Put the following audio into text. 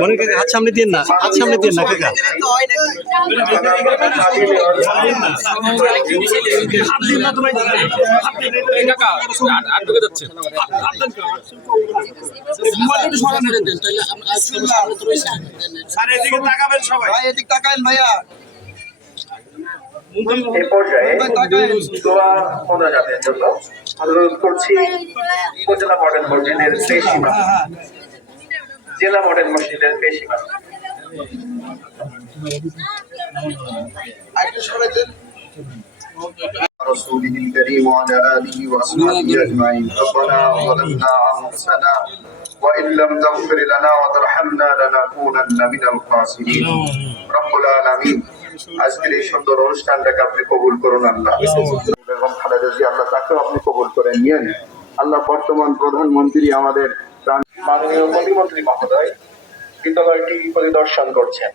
মনে কাকা হাত সামনে দিয়ে না, হাত সামনে দিয়ে না কাকা। এই পর্যায়ে দোয়া মোনাজাতের জন্য অনুরোধ করছি উপজেলা মডেল মসজিদের পেশ ইমাম, জেলা মডেল মসজিদের পেশ ইমাম। رسوله الكريم وعلى آله وأصحابه أجمعين. ربنا ظلمنا أنفسنا وإن لم تغفر لنا وترحمنا لنكونن من الخاسرين. رب العالمين আজকের এই সুন্দর অনুষ্ঠানটাকে আপনি কবুল করুন আল্লাহ। বেগম খালেদা জিয়া আল্লাহ তাকেও আপনি কবুল করে নিয়েন আল্লাহ। বর্তমান প্রধানমন্ত্রী আমাদের মাননীয় প্রতিমন্ত্রী মহোদয় বিদ্যালয়টি পরিদর্শন করছেন।